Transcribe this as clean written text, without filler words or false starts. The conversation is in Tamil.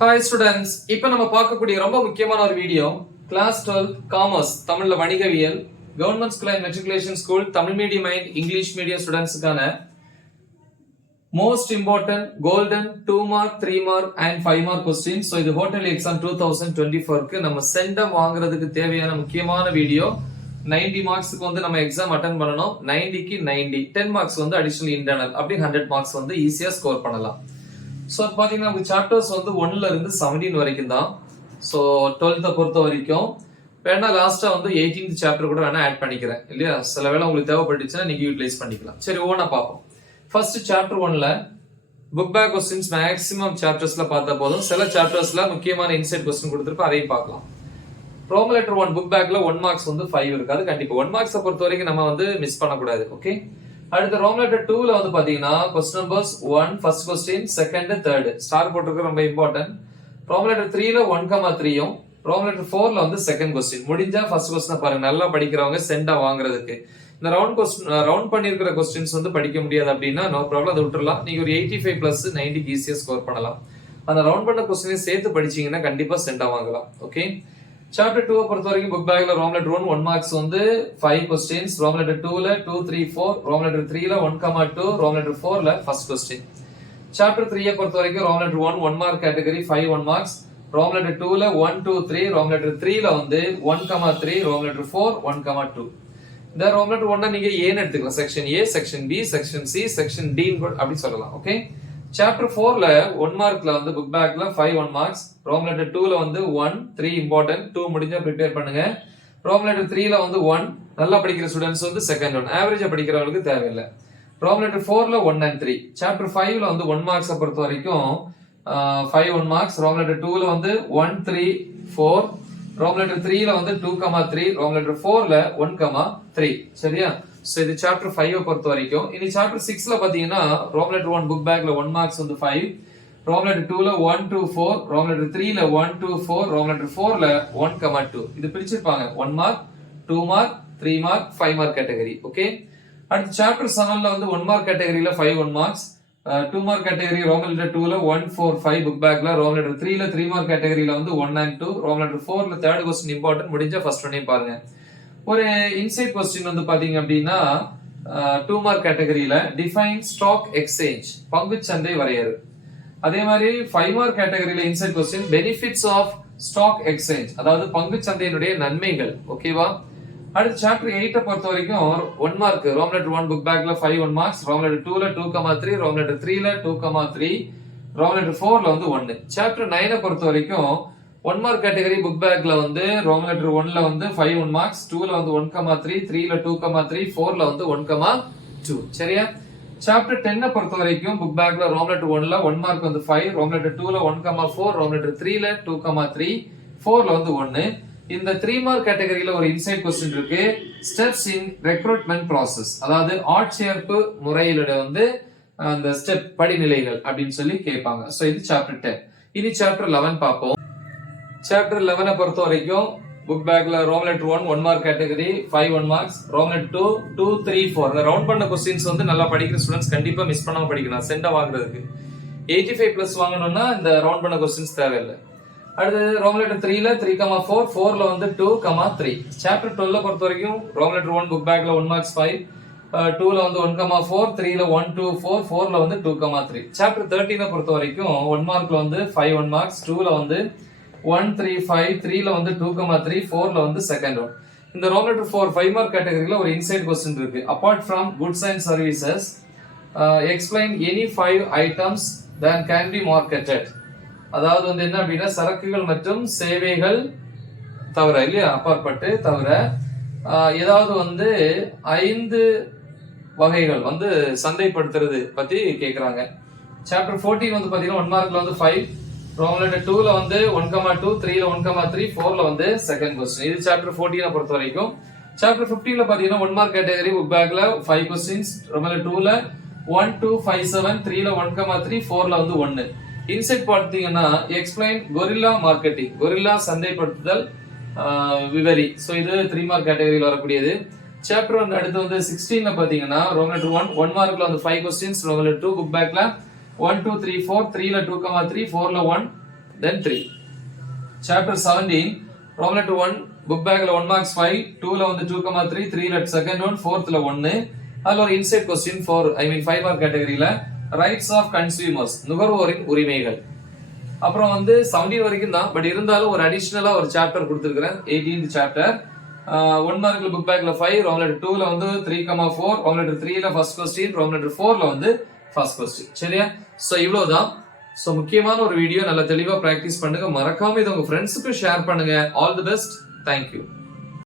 ஹாய் ஸ்டூடெண்ட்ஸ், இப்போ நம்ம பார்க்கக்கூடிய ரொம்ப முக்கியமான ஒரு வீடியோ கிளாஸ் 12 காமர்ஸ் தமிழ்ல வணிகவியல் government school and matriculation school Tamil medium and English medium ஸ்டூடெண்ட்ஸ்க்கான most important golden 2 mark 3 mark and 5 mark questions. So இது ஹோட்டல் எக்ஸாம் 2024க்கு நம்ம சென்டம் வாங்குறதுக்கு தேவையான முக்கியமான வீடியோ. 90 மார்க்ஸ்க்கு வந்து நம்ம எக்ஸாம் அட்டன் பண்ணணும். 90க்கு 90, 10 மார்க்ஸ் வந்து அடிஷனல் இன்டர்னல், அப்படி 100 மார்க்ஸ் வந்து ஈஸியா ஸ்கோர் பண்ணலாம். ஸோ பாத்தீங்கன்னா நமக்கு சாப்டர்ஸ் வந்து 1ல இருந்து 17 வரைக்கும் தான். ஸோ 12th பொறுத்த வரைக்கும் வேணா லாஸ்டா வந்து 18th சாப்டர் கூட வேணா ஆட் பண்ணிக்கிறேன் இல்லையா. சில வேளை உங்களுக்கு தேவைப்பட்டுச்சுன்னா நீங்க யூட்டிலைஸ் பண்ணிக்கலாம். சரி, ஓனா பார்ப்போம். ஃபர்ஸ்ட் சாப்டர் 1ல புக் பேக் கொஸ்டின்ஸ் மேக்ஸிமம் சாப்டர்ஸ்ல பார்த்தா போதும். சில சாப்டர்ஸ்ல முக்கியமான இன்சைட் கொஸ்டின் கொடுத்துருப்போம், அதையும் பார்க்கலாம். ரோமன் லெட்டர் 1 புக் பேக்ல 1 மார்க்ஸ் வந்து 5 இருக்காது. கண்டிப்பா 1 மார்க்ஸை பொறுத்த வரைக்கும் நம்ம வந்து மிஸ் பண்ணக்கூடாது. ஓகே, அடுத்து ரோமன் லெட்டர் 2ல வந்து பாத்தீங்கன்னா question numbers 1 first question, second, third star போட்டுருக்கு, ரொம்ப இம்பார்ட்டன்ட். ரோமன் லெட்டர் 3ல 1,3யும், ரோமன் லெட்டர் 4ல வந்து செகண்ட் கொஸ்டின். முடிஞ்சா ஃபர்ஸ்ட் கொஸ்டின் பாருங்க, நல்லா படிக்கிறவங்க சென்டா வாங்குறதுக்கு. இந்த ரவுண்ட் பண்ணிருக்கிற கொஸ்டின்ஸ் வந்து படிக்க முடியாது அப்படின்னா நோ ப்ராப்ளம், அதை விட்டுறலாம். நீங்க ஒரு 85 பிளஸ் 90க்கு ஈஸியா ஸ்கோர் பண்ணலாம். அந்த ரவுண்ட் பண்ண கொஸ்டினை சேர்த்து படிச்சீங்கன்னா கண்டிப்பா சென்டா வாங்கலாம். ஓகே, சாப்டர் 2 பொறுத்த வரைக்கும் புக் பேக்ல ரோமன் லெட்டர் 1 மார்க்ஸ் வந்து 5 கொஸ்டின்ஸ், ரோமன் லெட்டர் 2ல 2 3 4, ரோமன் லெட்டர் 3ல 1,2, ரோமன் லெட்டர் 4ல ஃபர்ஸ்ட் கொஸ்டின். சாப்டர் 3 பொறுத்த வரைக்கும் Roman letter 1 mark category 5 1 marks, Roman letter 2ல 1 2 3, ரோமன் லெட்டர் 3ல வந்து 1,3, ரோமன் லெட்டர் 4 1,2. இந்த ரோமன் லெட்டர் 1 நீங்க ஏன்னு எடுத்துக்கலாம். Section A, section B, section C, section D அப்படி சொல்லலாம். ஓகே, சாப்டர் 4ல 1 மார்க்ல வந்து புக் பேக்ல 5 1 மார்க்ஸ், ரோமன் லெட்டர் 2ல வந்து 1 3 இம்பார்ட்டன்ட், 2 முடிஞ்சா ப்ரிப்பேர் பண்ணுங்க. ரோமன் லெட்டர் 3ல வந்து 1 நல்லா படிக்கிற ஸ்டூடண்ட்ஸ் வந்து செகண்ட் 1, ஆவரேஜா படிக்கிறவங்களுக்கு தேவையில்லை. ரோமன் லெட்டர் 4ல 1 and 3. சாப்டர் 5ல வந்து 1 மார்க்ஸ் பொறுத்த வரைக்கும் 5 1 மார்க்ஸ், ரோமன் லெட்டர் 2ல வந்து 1 3 4, ரோமன் லெட்டர் 3ல வந்து 2,3, ரோமன் லெட்டர் 4ல 1,3. சரியா? சோ இது சாப்டர் 5 பொறுத்த வரைக்கும். இனி சாப்டர் 6ல பாத்தீங்கன்னா ரோமன் லெட்டர் 1 புக் பேக்ல 1 மார்க்ஸ் வந்து 5, ரோமன் லெட்டர் 2ல 1 2 4, ரோமன் லெட்டர் 3ல 1 2 4, ரோமன் லெட்டர் 4ல 1,2. இது பிரிச்சிருப்பாங்க 1 mark 2 mark 3 mark 5 mark category. Okay, அடுத்து சாப்டர் 7ல வந்து 1 மார்க் கேட்டகரியில 5 1 marks, 2 mark category Roman letter 2ல 1 4 5 புக் பேக்ல, ரோமன் லெட்டர் 3ல 3 மார்க் கேட்டகரியில வந்து 1 and 2, ரோமன் லெட்டர் 4ல தேர்ட் கொஸ்டின் இம்பார்ட்டன்ட், முடிஞ்சா ஃபர்ஸ்ட் ஒன்னையும் பாருங்க. ஒரு இன்சைட் கொஸ்டின் வந்து பாத்தீங்க அப்படின்னா 2 மார்க் கேட்டகரியில டிஃபைன் ஸ்டாக் எக்ஸ்சேஞ்ச், பங்கு சந்தை வரையறு. அதே மாதிரி 5 மார்க் கேட்டகரியில inside question benefits of stock exchange, அதாவது பங்கு சந்தையினுடைய நன்மைகள். ஓகேவா? அடுத்து சாப்டர் 8 பொறுத்த வரைக்கும் 1 மார்க் ரோமன் லெட்டர் 1 புக் பேக்ல 5 1 மார்க்ஸ், ரோமன் லெட்டர் 2ல 2,3, ரோமன் லெட்டர் 3ல 2,3, ரோமன் லெட்டர் 4ல வந்து 1. சாப்டர் 9 பொறுத்த வரைக்கும் 1 மார்க் கேட்டகரி புக் பேக்ல வந்து ரோமன் லெட்டர் 1ல வந்து 5 1 மார்க்ஸ், 2ல வந்து 1,3, 3ல 2,3, 4ல வந்து 1,2. சரியா? சாப்டர் 10 பொறுத்த வரைக்கும் புக் பேக்ல ரோமன் லெட்டர் 1ல 1 மார்க் வந்து 5, ரோமன் லெட்டர் 2ல 1,4, ரோமன் லெட்டர் 3ல 2,3, 4ல வந்து 1. இந்த 3 மார்க் கேட்டகரியில ஒரு இன்சைட் கொஸ்டின் இருக்கு, ஸ்டெப்ஸ் இன் ரெக்ரூட்மெண்ட் ப்ராசஸ், அதாவது ஆட்சேர்ப்பு முறையில வந்து அந்த ஸ்டெப் படிநிலைகள் அப்படின்னு சொல்லி கேட்பாங்க. சோ இது சாப்டர் 10. இனி சாப்டர் 11 பார்ப்போம். சாப்டர் 11 பொறுத்த வரைக்கும் புக் பேக்ல Roman letter 1 mark category 5 1 marks, Roman letter 2 2 3 4. இந்த ரவுண்ட் பண்ண கொஸ்டின்ஸ் வந்து நல்லா படிக்கிற ஸ்டூடண்ட்ஸ் கண்டிப்பா மிஸ் பண்ணாம படிக்கணும். சென்டா வாங்குறதுக்கு 85 பிளஸ் வாங்கணும்னா இந்த ரவுண்ட் பண்ண கொஸ்டின்ஸ் தேவையில்லை. அடுத்து ரோமன் லெட்டர் 3ல 3,4, 4ல வந்து 2,3. சாப்டர் 12 பொறுத்த வரைக்கும் ரோமன் லெட்டர் 1 புக் பேக்ல 1 மார்க்ஸ் 5, 2ல வந்து 1,4, 3ல 1 2 4, 4ல வந்து 2,3. சாப்டர் 13 பொறுத்த வரைக்கும் 1 மார்க்ல வந்து 5 1 மார்க்ஸ், 2ல வந்து 1 3 5, 3ல வந்து 2,3, 4ல வந்து செகண்ட் 1. இந்த ரோமன் லெட்டர் 4 5 மார்க் கேட்டகரியில ஒரு இன்சைட் கொஸ்டின் இருக்கு. Apart from goods and services explain any 5 items that can be marketed. அதாவது வந்து என்ன அப்படின்னா சரக்குகள் மற்றும் சேவைகள் தவிர இல்லையா, அப்பாற்பட்டு தவிர ஏதாவது வந்து 5 வகைகள் வந்து சந்தைப்படுத்துறது பத்தி கேக்குறாங்க. சாப்டர் 14 வந்து பாத்தீங்கன்னா 1 மார்க்ல வந்து 5, ரோமன் லெட்டர் 2ல வந்து 1,2, 3ல 1,3, 4ல வந்து செகண்ட் கொஸ்டின். இது சாப்டர் 14 பொறுத்த வரைக்கும். சாப்டர் 15ல பாத்தீங்கன்னா 1 மார்க் கேட்டகரி புக் பேக்ல 5 கொஸ்டின்ஸ், ரோமன் லெட்டர் 2ல 1 2 5 7, 3ல 1,3, 4ல வந்து 1. இன்சைட் பார்த்தீங்கன்னா எக்ஸ்பிளைன் கொரில்லா மார்க்கெட்டிங், கொரில்லா சந்தைப்படுத்துதல் விவரி. சோ இது 3 மார்க் கேட்டகரியில வரக்கூடியது. சாப்டர் 1 அடுத்து வந்து 16ல பாத்தீங்கன்னா ரோமன் லெட்டர் 1 மார்க்ல வந்து 5 கொஸ்டின்ஸ், ரோமன் லெட்டர் 2 புக் பேக்ல 1 2 3 4, 3ல 2,3, 4ல 1, then 3. Chapter 17, Roman 1, book bag 1 marks 5, 2 la வந்து 2,3, 3 la second one, 4th la 1. அதுல ஒரு இன்சைட் கொஸ்டின் ஃபார் 5 மார்க் கேட்டகரியில ரைட்ஸ் ஆஃப் கன்சியூமர்ஸ், நுகர்வோரின் உரிமைகள். அப்புறம் வந்து 17 வரைக்கும் தான், பட் இருந்தாலும் ஒரு அடிஷனலா ஒரு சாப்டர் கொடுத்திருக்கிறேன், 18th சாப்டர். 1 மார்க்ல புக் பேக்ல 5, ரோமன் லெட்டர் 2 ல வந்து 3,4, ரோமன் லெட்டர் 3 ல ஃபர்ஸ்ட் கொஸ்டின், ரோமன் லெட்டர் 4 ல வந்து ஃபர்ஸ்ட் கொஸ்டின். சரியா? சோ இவ்வளவுதான். சோ முக்கியமான ஒரு வீடியோ, நல்லா தெளிவா பிராக்டிஸ் பண்ணுங்க. மறக்காம இதை உங்க ஃப்ரெண்ட்ஸுக்கு ஷேர் பண்ணுங்க. All the best. தேங்க்யூ.